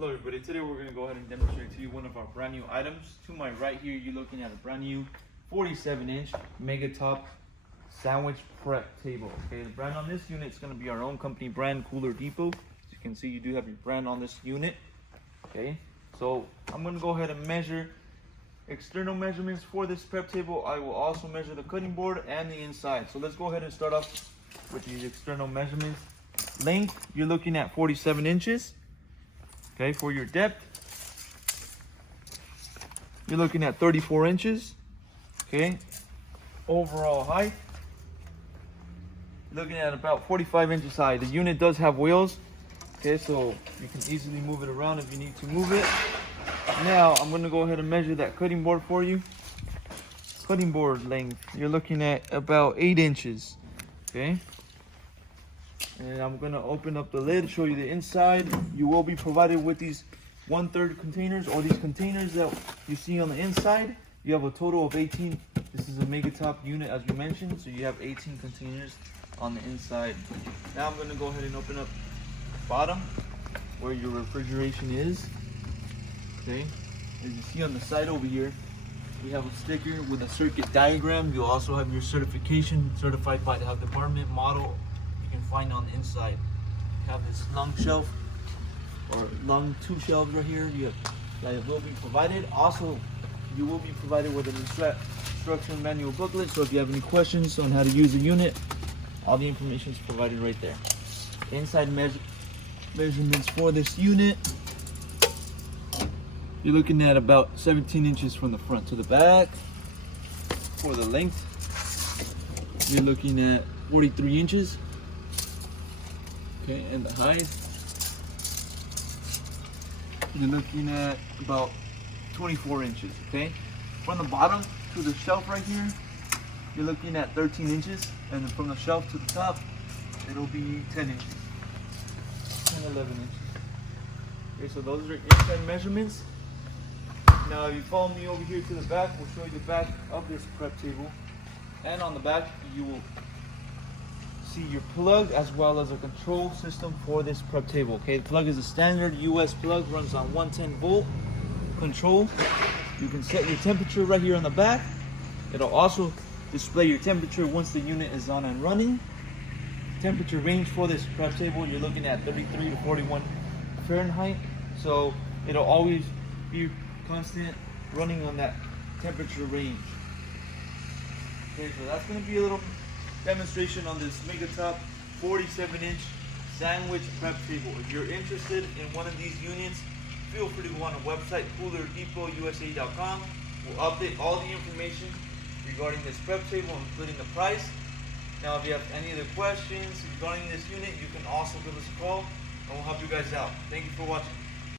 Hello everybody, today we're going to go ahead and demonstrate to you one of our brand new items. To my right here, you're looking at a brand new 47-inch Mega Top sandwich prep table. Okay, the brand on this unit is going to be our own company brand, Cooler Depot. As you can see, you do have your brand on this unit. Okay, so I'm going to go ahead and measure external measurements for this prep table. I will also measure the cutting board and the inside. So let's go ahead and start off with these external measurements. Length, you're looking at 47 inches. Okay, for your depth, you're looking at 34 inches. Okay, overall height, you're looking at about 45 inches high. The unit does have wheels. Okay, so you can easily move it around if you need to move it. Now, I'm going to go ahead and measure that cutting board for you. Cutting board length, you're looking at about 8 inches. Okay. And I'm going to open up the lid, show you the inside. You will be provided with these 1/3 containers, or these containers that you see on the inside. You have a total of 18. This is a Mega Top unit, as we mentioned, so you have 18 containers on the inside. Now I'm going to go ahead and open up the bottom where your refrigeration is. Okay, as you see on the side over here, we have a sticker with a circuit diagram. You'll also have your certification, certified by the health department model. You can find on the inside. You have this long shelf, or long 2 shelves right here. That will be provided. Also, you will be provided with an instruction manual booklet. So if you have any questions on how to use the unit, all the information is provided right there. Inside measurements for this unit, you're looking at about 17 inches from the front to the back. For the length, you're looking at 43 inches. Okay, and the height, you're looking at about 24 inches. Okay, from the bottom to the shelf right here, you're looking at 13 inches, and then from the shelf to the top, it'll be 10 inches, 10, 11 inches. Okay, so those are inside measurements. Now, if you follow me over here to the back, we'll show you the back of this prep table, and on the back, you will see your plug as well as a control system for this prep table. Okay, the plug is a standard US plug, runs on 110 volt control. You can set your temperature right here on the back. It'll also display your temperature once the unit is on and running. Temperature range for this prep table, you're looking at 33 to 41 Fahrenheit. So it'll always be constant running on that temperature range. Okay, so that's going to be a little demonstration on this Mega Top 47-inch sandwich prep table. If you're interested in one of these units, feel free to go on our website, coolerdepot.usa.com. We'll update all the information regarding this prep table, including the price. Now, if you have any other questions regarding this unit, you can also give us a call and we'll help you guys out. Thank you for watching.